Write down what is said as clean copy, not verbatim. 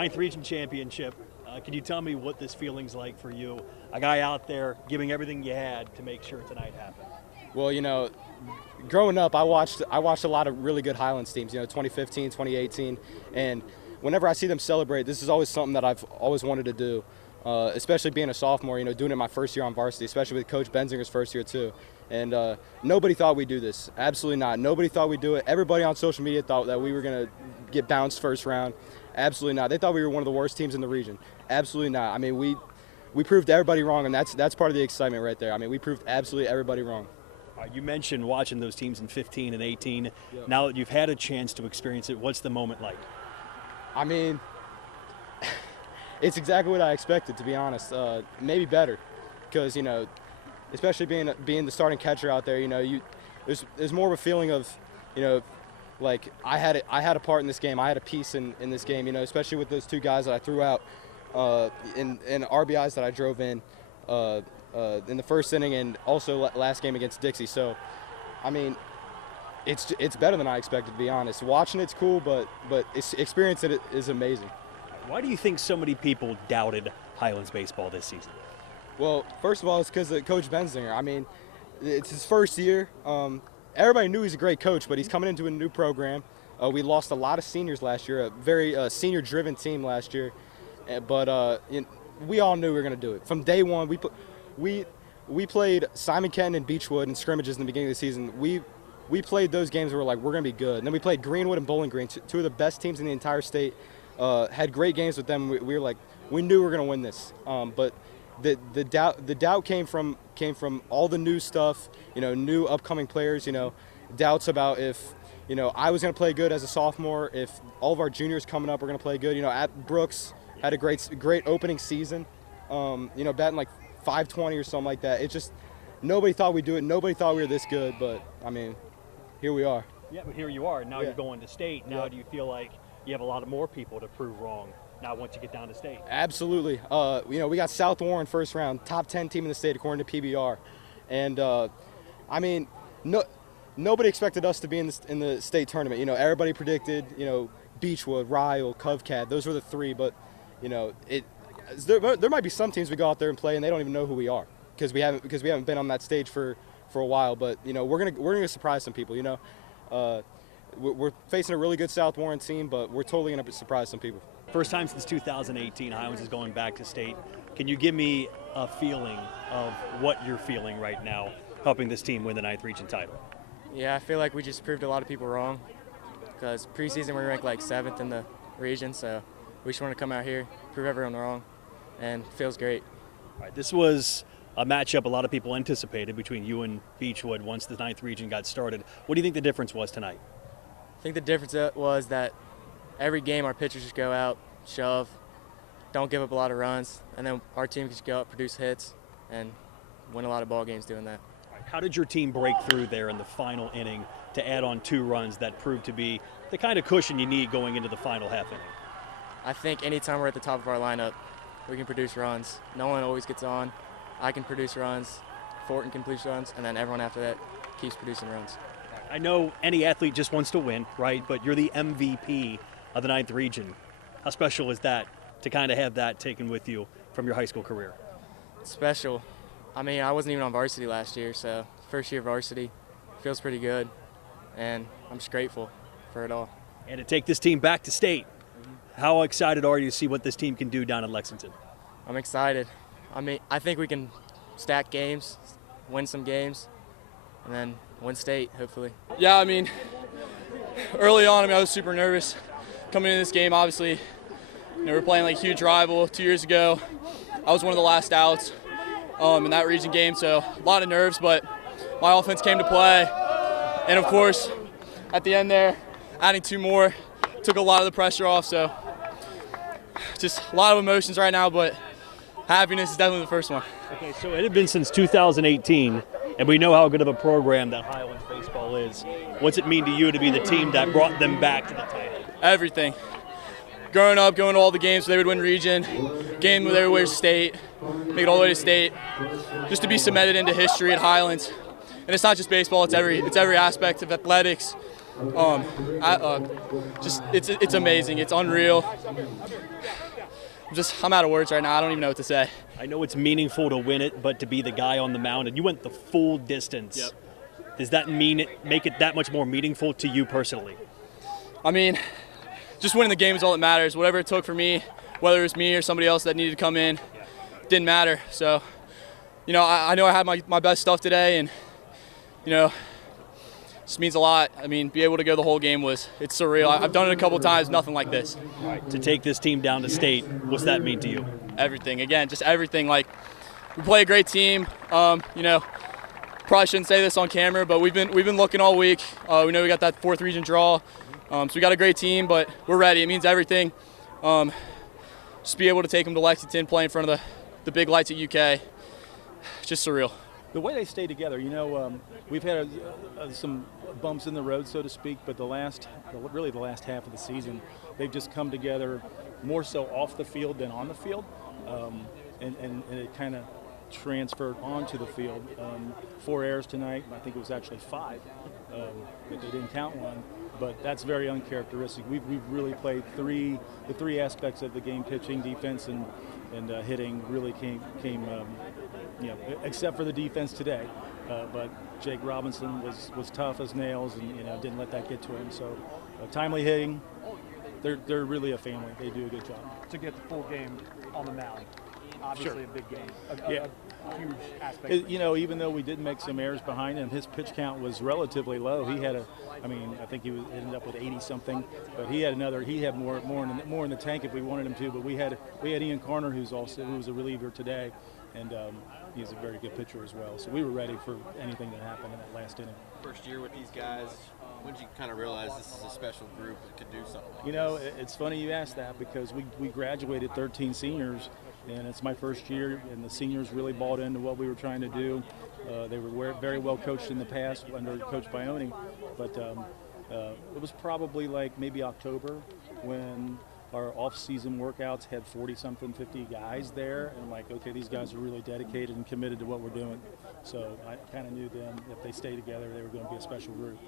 Ninth Region Championship. Can you tell me what this feeling's like for you? A guy out there giving everything you had to make sure tonight happened. Well, growing up, I watched a lot of really good Highlands teams, 2015, 2018, and whenever I see them celebrate, this is always something that I've always wanted to do, especially being a sophomore, doing it my first year on varsity, especially with Coach Benzinger's first year too. And nobody thought we'd do this. Absolutely not. Nobody thought we'd do it. Everybody on social media thought that we were going to get bounced first round. Absolutely not. They thought we were one of the worst teams in the region. Absolutely not. I mean, we proved everybody wrong, and that's part of the excitement right there. I mean, we proved absolutely everybody wrong. You mentioned watching those teams in 15 and 18. Yep. Now that you've had a chance to experience it, what's the moment like? I mean, it's exactly what I expected, to be honest. Maybe better, because especially being the starting catcher out there, there's more of a feeling of, like I had a part in this game. I had a piece in this game, especially with those two guys that I threw out in RBIs that I drove in the first inning and also last game against Dixie. So, I mean, it's better than I expected, to be honest. Watching it's cool, but experiencing it is amazing. Why do you think so many people doubted Highlands baseball this season? Well, first of all, it's because of Coach Benzinger. I mean, it's his first year. Everybody knew he's a great coach, but he's coming into a new program. We lost a lot of seniors last year, a very senior-driven team last year. But we all knew we were going to do it. From day one, we played Simon Kenton and Beechwood in scrimmages in the beginning of the season. We played those games where we're like, we're going to be good. And then we played Greenwood and Bowling Green, two of the best teams in the entire state. Had great games with them. We were like, we knew we were going to win this. But the doubt came from all the new stuff, new upcoming players, doubts about if, I was going to play good as a sophomore, if all of our juniors coming up were going to play good. At Brooks had a great opening season, batting like 520 or something like that. It just, nobody thought we'd do it. Nobody thought we were this good, but I mean, here we are. Yeah, but here you are. Now you're going to state. Now Yeah. do you feel like you have a lot of more people to prove wrong now once you get down to state? Absolutely. We got South Warren first round, top 10 team in the state according to PBR. And, I mean, nobody expected us to be in the state tournament. Everybody predicted, Beechwood, Ryle, Covcat. Those were the three. But, there might be some teams we go out there and play and they don't even know who we are because we haven't been on that stage for a while. But, we're gonna surprise some people, We're facing a really good South Warren team, but we're totally going to surprise some people. First time since 2018, Highlands is going back to state. Can you give me a feeling of what you're feeling right now helping this team win the Ninth Region title? Yeah, I feel like we just proved a lot of people wrong because preseason we ranked like 7th in the region, so we just want to come out here, prove everyone wrong, and it feels great. All right, this was a matchup a lot of people anticipated between you and Beechwood once the Ninth Region got started. What do you think the difference was tonight? I think the difference was that every game our pitchers just go out, shove, don't give up a lot of runs, and then our team just go out, produce hits, and win a lot of ball games doing that. How did your team break through there in the final inning to add on 2 runs that proved to be the kind of cushion you need going into the final half inning? I think anytime we're at the top of our lineup, we can produce runs. No one always gets on. I can produce runs, Fortin can produce runs, and then everyone after that keeps producing runs. I know any athlete just wants to win, right? But you're the MVP of the Ninth Region. How special is that to kind of have that taken with you from your high school career? It's special. I mean, I wasn't even on varsity last year, so first year of varsity feels pretty good, and I'm just grateful for it all. And to take this team back to state, how excited are you to see what this team can do down in Lexington? I'm excited. I mean, I think we can stack games, win some games, and then win state, hopefully. Yeah, I mean, early on, I was super nervous coming into this game. Obviously, we're playing like a huge rival 2 years ago. I was one of the last outs in that region game, so a lot of nerves, but my offense came to play. And of course, at the end there, adding 2 more took a lot of the pressure off, so just a lot of emotions right now, but happiness is definitely the first one. Okay, so it had been since 2018, and we know how good of a program that Highlands baseball is. What's it mean to you to be the team that brought them back to the title? Everything. Growing up, going to all the games where they would win region, game where they would win state, make it all the way to state, just to be cemented into history at Highlands. And it's not just baseball, it's every aspect of athletics, It's amazing. It's unreal. I'm out of words right now. I don't even know what to say. I know it's meaningful to win it, but to be the guy on the mound, and you went the full distance. Yep. Does that make it that much more meaningful to you personally? I mean, just winning the game is all that matters. Whatever it took for me, whether it was me or somebody else that needed to come in, didn't matter. So, I know I had my best stuff today, and, just means a lot. I mean, be able to go the whole game it's surreal. I've done it a couple times, nothing like this. To take this team down to state, what's that mean to you? Everything. Again, just everything. Like, we play a great team. Probably shouldn't say this on camera, but we've been looking all week. We know we got that 4th region draw, so we got a great team, but we're ready. It means everything. Just be able to take them to Lexington, play in front of the big lights at UK. It's just surreal. The way they stay together, we've had some bumps in the road, so to speak, but really the last half of the season, they've just come together more so off the field than on the field, and it kind of transferred onto the field. 4 errors tonight. I think it was actually 5, but they didn't count one. But that's very uncharacteristic. We've really played the three aspects of the game: pitching, defense, and hitting. Really came except for the defense today. But Jake Robinson was tough as nails, and didn't let that get to him. So timely hitting. They're really a family. They do a good job. To get the full game on the mound, obviously Sure. a big game, a huge aspect. Even though we did make some errors behind him, his pitch count was relatively low. He had I think he ended up with 80 something, but he had more in the tank if we wanted him to. But we had Ian Carner, who was a reliever today, and he's a very good pitcher as well. So we were ready for anything that happened in that last inning. First year with these guys, when did you kind of realize this is a special group that could do something like this? It's funny you asked that, because we graduated 13 seniors, and it's my first year, and the seniors really bought into what we were trying to do. They were very well coached in the past under Coach Bione, but it was probably like maybe October when our off-season workouts had 40-something, 50 guys there, and I'm like, okay, these guys are really dedicated and committed to what we're doing. So I kind of knew them, if they stay together, they were going to be a special group.